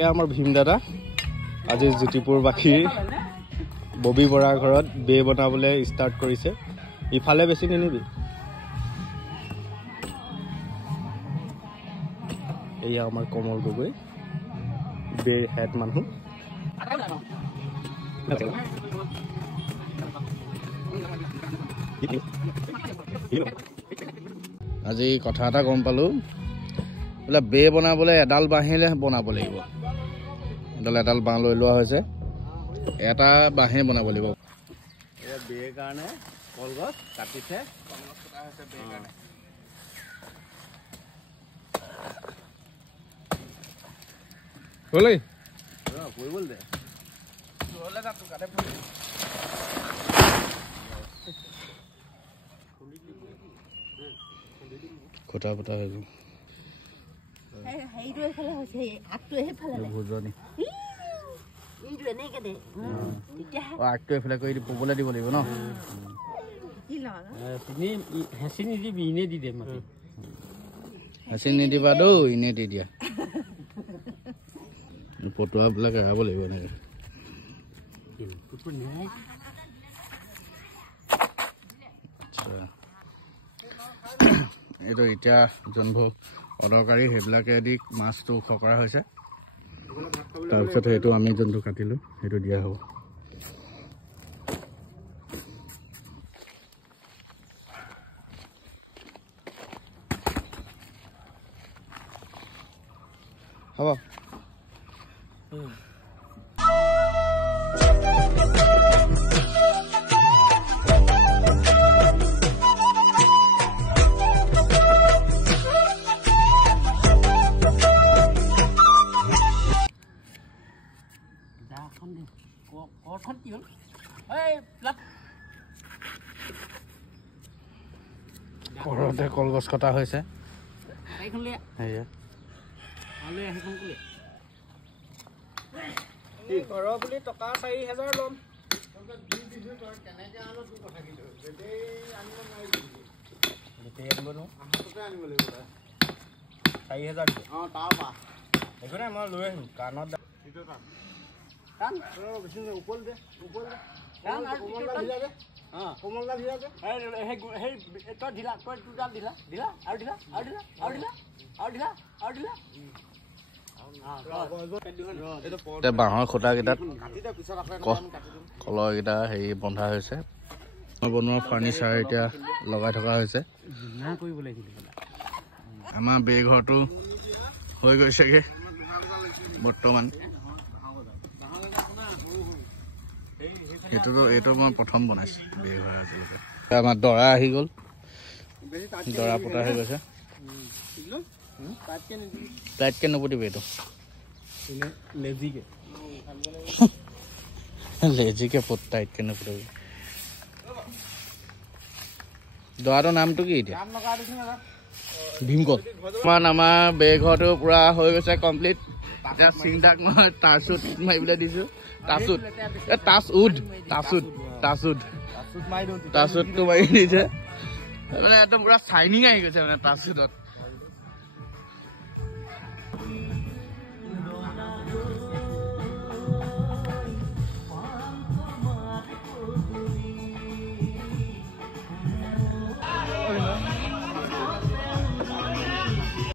এয়া আমাৰ ভীম দাদা আজি জ্যোতিপুৰবাসী ববি বৰাৰ ঘৰত বে বনাবলৈ ষ্টাৰ্ট কৰিছে ইফালে বেছি নিনিবি এয়া আমাৰ কমল গগৈ বেৰ হেড মানুহ আজি কথা এটা গম পালো বোলে বে বনাবলৈ এডাল বাঁহেলে বনাব লাগিব এডাল বাঁহ লৈ লোৱা হৈছে এটা বাঁহে বনাব লাগিব বেৰ কাৰণে কলগছ কাটিছে বলে বল দে খুটা পুটা হৈ গ'ল আগটো এফালে কৰি পবলৈ দিব লাগিব ন হেঁচি নিদিবি ইনে দি দে হেঁচি নিদিবা দৌ ইনে দি দিয়া পটুৱাবিলাক এৰাব লাগিব এনেকে এইটো এতিয়া যোনবোৰ অদৰকাৰী সেইবিলাকে দি মাছটো ওখ কৰা হৈছে তাৰপিছত সেইটো আমি যোনটো কাটিলোঁ সেইটো দিয়া হ'ব হ'ব ঘৰতে কলগছ কটা হৈছে ঘৰৰ বুলি টকা 4,000 ল'ম একো নাই মই লৈ আহিম কাণত বাঁহৰ খুটা কেইটাত কলৰ কেইটা হেৰি বন্ধা হৈছে বনোৱা ফাৰ্নিচাৰ এতিয়া লগাই থকা হৈছে আমাৰ বে ঘৰটো হৈ গৈছেগে বৰ্তমান এইটো মই প্ৰথম বনাইছো বে ঘৰ আজিলৈকে আমাৰ দৰা আহি গ'ল দৰা পতা হৈ গৈছে টাইটকে নপতিবি এইটো লেজিকে টাইটকে নপতিবি দৰাটোৰ নামটো কি এতিয়া ভীমকল আমাৰ বে ঘৰটো পুৰা হৈ গৈছে কমপ্লিট এতিয়া চিন্তাক মই টাচুট মাৰিবলৈ দিছো টাচুটটো মাৰি দিছে মানে একদম পুৰা চাইনিং আহি গৈছে মানে টাচুটত